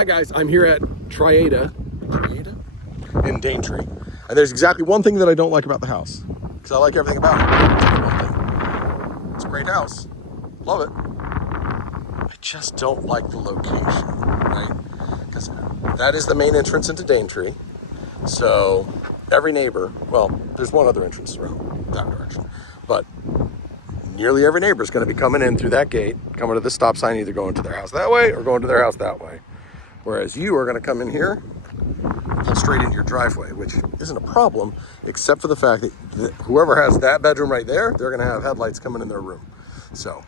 Hi guys, I'm here at Trieda in Daintree. And there's exactly one thing that I don't like about the house. Because I like everything about it. Except one thing. It's a great house. Love it. I just don't like the location, right? Because that is the main entrance into Daintree. So every neighbor, well, there's one other entrance around that direction. But nearly every neighbor is going to be coming in through that gate, coming to the stop sign, either going to their house that way or going to their house that way. Whereas you are going to come in here and come straight into your driveway, which isn't a problem, except for the fact that whoever has that bedroom right there, they're going to have headlights coming in their room. So,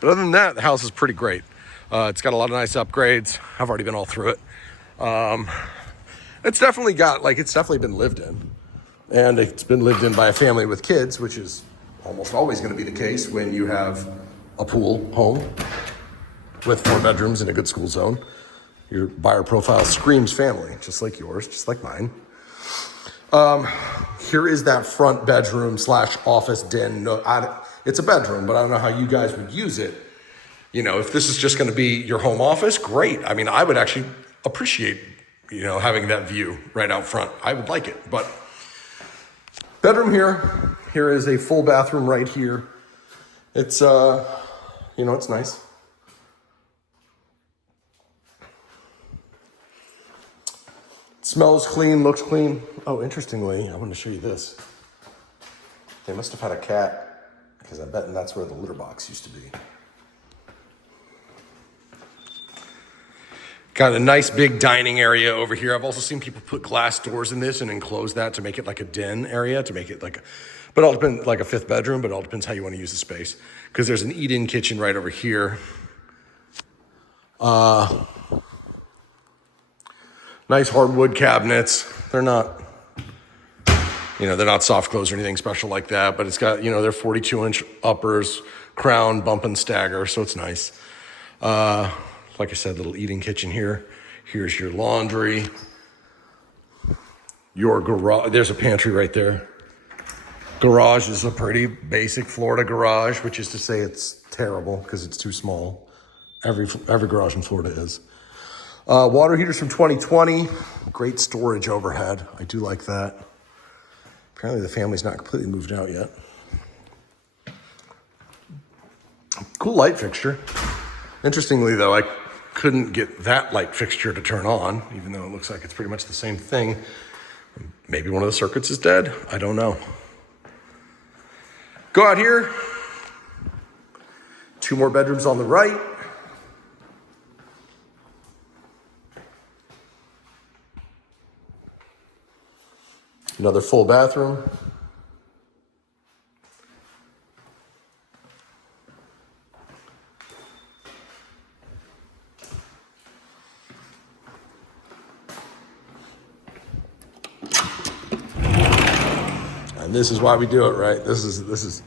but other than that, the house is pretty great. It's got a lot of nice upgrades. I've already been all through it. It's definitely been lived in. And it's been lived in by a family with kids, which is almost always going to be the case when you have a pool home with 4 bedrooms in a good school zone. Your buyer profile screams family, just like yours, just like mine. Here is that front bedroom / office den. It's a bedroom, but I don't know how you guys would use it. You know, if this is just going to be your home office, great. I mean, I would actually appreciate, having that view right out front. I would like it, but bedroom here. Here is a full bathroom right here. It's, it's nice. Smells clean, looks clean. Oh, interestingly, I want to show you this. They must have had a cat, because I bet that's where the litter box used to be. Got a nice big dining area over here. I've also seen people put glass doors in this and enclose that to make it like a den area, to make it but it all depends, like a 5th bedroom, but it all depends how you want to use the space. Because there's an eat-in kitchen right over here. Nice hardwood cabinets. They're not soft close or anything special like that, but it's got, they're 42-inch uppers, crown, bump and stagger, so it's nice. Like I said, little eating kitchen here. Here's your laundry. Your garage, there's a pantry right there. Garage is a pretty basic Florida garage, which is to say it's terrible because it's too small. Every garage in Florida is. Water heaters from 2020. Great storage overhead. I do like that. Apparently the family's not completely moved out yet. Cool light fixture. Interestingly though, I couldn't get that light fixture to turn on, even though it looks like it's pretty much the same thing. Maybe one of the circuits is dead. I don't know. Go out here. 2 more bedrooms on the right. Another full bathroom. And this is why we do it, right? This is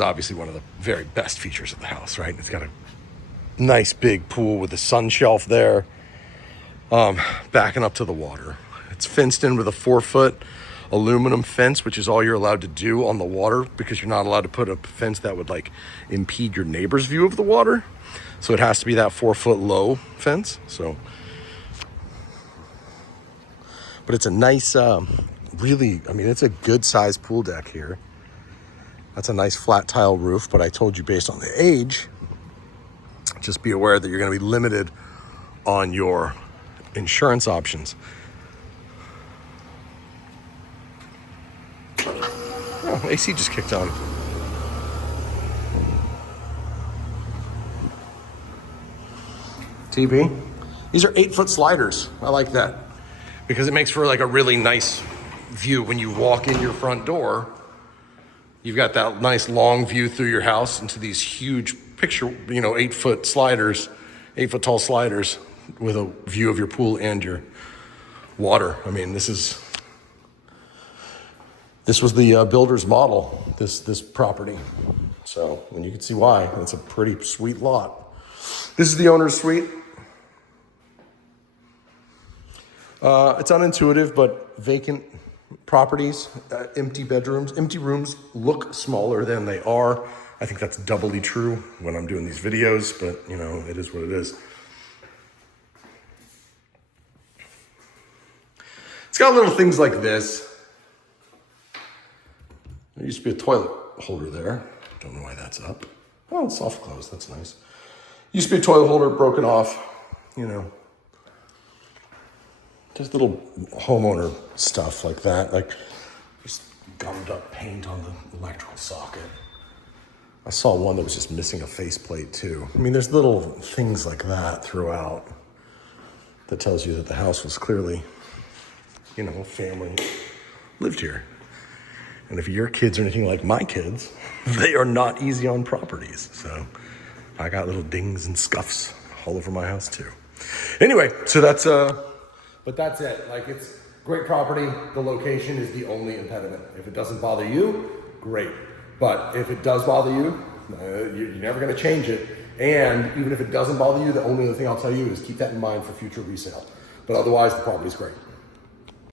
obviously one of the very best features of the house, right? It's got a nice big pool with a sun shelf there, backing up to the water. It's fenced in with a 4-foot aluminum fence, which is all you're allowed to do on the water, because you're not allowed to put a fence that would impede your neighbor's view of the water. So it has to be that 4-foot low fence. So, but it's a nice, it's a good sized pool deck here. That's a nice flat tile roof, but I told you based on the age, just be aware that you're going to be limited on your insurance options. Oh, AC just kicked on. TV. These are 8-foot sliders. I like that because it makes for a really nice view when you walk in your front door. You've got that nice long view through your house into these huge 8-foot sliders, 8-foot tall sliders with a view of your pool and your water. I mean, this was the builder's model, this property. So, and you can see why. It's a pretty sweet lot. This is the owner's suite. It's unintuitive, but vacant properties, empty bedrooms, empty rooms look smaller than they are. I think that's doubly true when I'm doing these videos, but it is what it is. It's got little things like this. There used to be a toilet holder there. Don't know why that's up. Oh, it's soft close, that's nice. Used to be a toilet holder, broken off, you know. Just little homeowner stuff like that, like just gummed up paint on the electrical socket. I saw one that was just missing a faceplate too. I mean, there's little things like that throughout that tells you that the house was clearly, you know, a family lived here. And if your kids are anything like my kids, they are not easy on properties. So I got little dings and scuffs all over my house too. Anyway, so that's, but that's it. Like, it's great property. The location is the only impediment. If it doesn't bother you, great. But if it does bother you, you're never gonna change it. And even if it doesn't bother you, the only other thing I'll tell you is keep that in mind for future resale. But otherwise, the property's great.